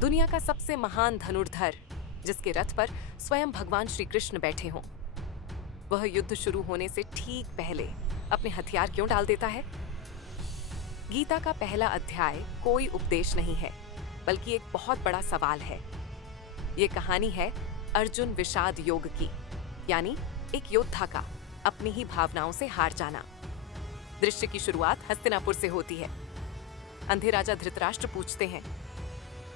दुनिया का सबसे महान धनुर्धर, जिसके रथ पर स्वयं भगवान श्री कृष्ण बैठे हों, वह युद्ध शुरू होने से ठीक पहले अपने हथियार क्यों डाल देता है? गीता का पहला अध्याय कोई उपदेश नहीं है, बल्कि एक बहुत बड़ा सवाल है। ये कहानी है अर्जुन विषाद योग की, यानी एक योद्धा का अपनी ही भावनाओं से हार जाना। दृश्य की शुरुआत हस्तिनापुर से होती है। अंधे राजा धृतराष्ट्र पूछते हैं,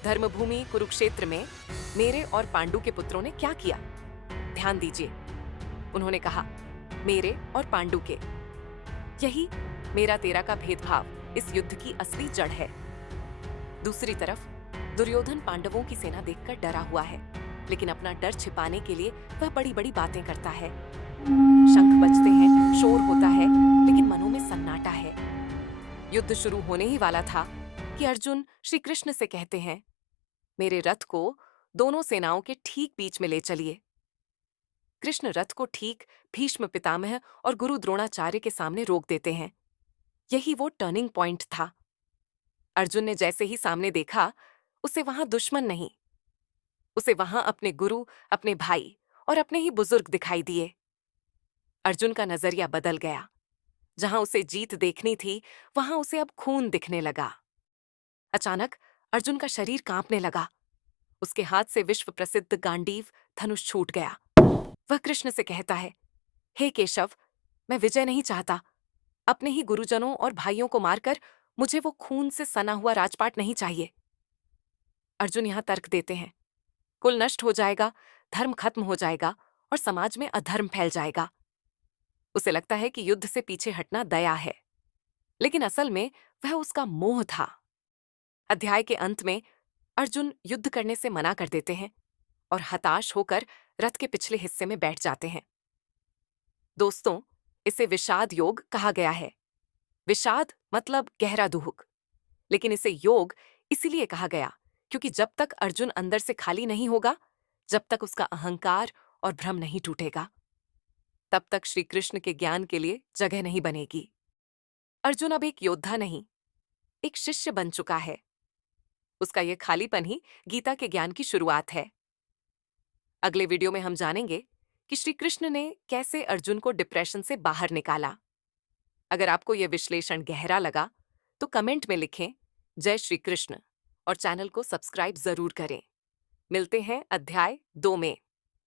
धर्मभूमि कुरुक्षेत्र में मेरे और पांडु के पुत्रों ने क्या किया? ध्यान दीजिए, उन्होंने कहा, मेरे और पांडु के। यही मेरा तेरा का भेदभाव इस युद्ध की असली जड़ है। दूसरी तरफ दुर्योधन पांडवों की सेना देखकर डरा हुआ है, लेकिन अपना डर छिपाने के लिए वह बड़ी बड़ी बातें करता है। शंख बजते हैं, शोर होता है, लेकिन मनों में सन्नाटा है। युद्ध शुरू होने ही वाला था कि अर्जुन श्री कृष्ण से कहते हैं, मेरे रथ को दोनों सेनाओं के ठीक बीच में ले चलिए। कृष्ण रथ को ठीक भीष्म पितामह और गुरु द्रोणाचार्य के सामने रोक देते हैं। यही वो टर्निंग पॉइंट था। अर्जुन ने जैसे ही सामने देखा, उसे वहां दुश्मन नहीं, उसे वहां अपने गुरु, अपने भाई और अपने ही बुजुर्ग दिखाई दिए। अर्जुन का नजरिया बदल गया। जहां उसे जीत देखनी थी, वहां उसे अब खून दिखने लगा। अचानक अर्जुन का शरीर कांपने लगा। उसके हाथ से विश्व प्रसिद्ध गांडीव धनुष छूट गया। वह कृष्ण से कहता है, हे केशव, मैं विजय नहीं चाहता। अपने ही गुरुजनों और भाइयों को मारकर मुझे वो खून से सना हुआ राजपाट नहीं चाहिए। अर्जुन यहां तर्क देते हैं, कुल नष्ट हो जाएगा, धर्म खत्म हो जाएगा और समाज में अधर्म फैल जाएगा। उसे लगता है कि युद्ध से पीछे हटना दया है, लेकिन असल में वह उसका मोह था। अध्याय के अंत में अर्जुन युद्ध करने से मना कर देते हैं और हताश होकर रथ के पिछले हिस्से में बैठ जाते हैं। दोस्तों, इसे विषाद योग कहा गया है। विषाद मतलब गहरा दुख, लेकिन इसे योग इसीलिए कहा गया क्योंकि जब तक अर्जुन अंदर से खाली नहीं होगा, जब तक उसका अहंकार और भ्रम नहीं टूटेगा, तब तक श्री कृष्ण के ज्ञान के लिए जगह नहीं बनेगी। अर्जुन अब एक योद्धा नहीं, एक शिष्य बन चुका है। उसका यह खालीपन ही गीता के ज्ञान की शुरुआत है। अगले वीडियो में हम जानेंगे कि श्री कृष्ण ने कैसे अर्जुन को डिप्रेशन से बाहर निकाला। अगर आपको यह विश्लेषण गहरा लगा, तो कमेंट में लिखें जय श्री कृष्ण और चैनल को सब्सक्राइब जरूर करें। मिलते हैं अध्याय 2 में।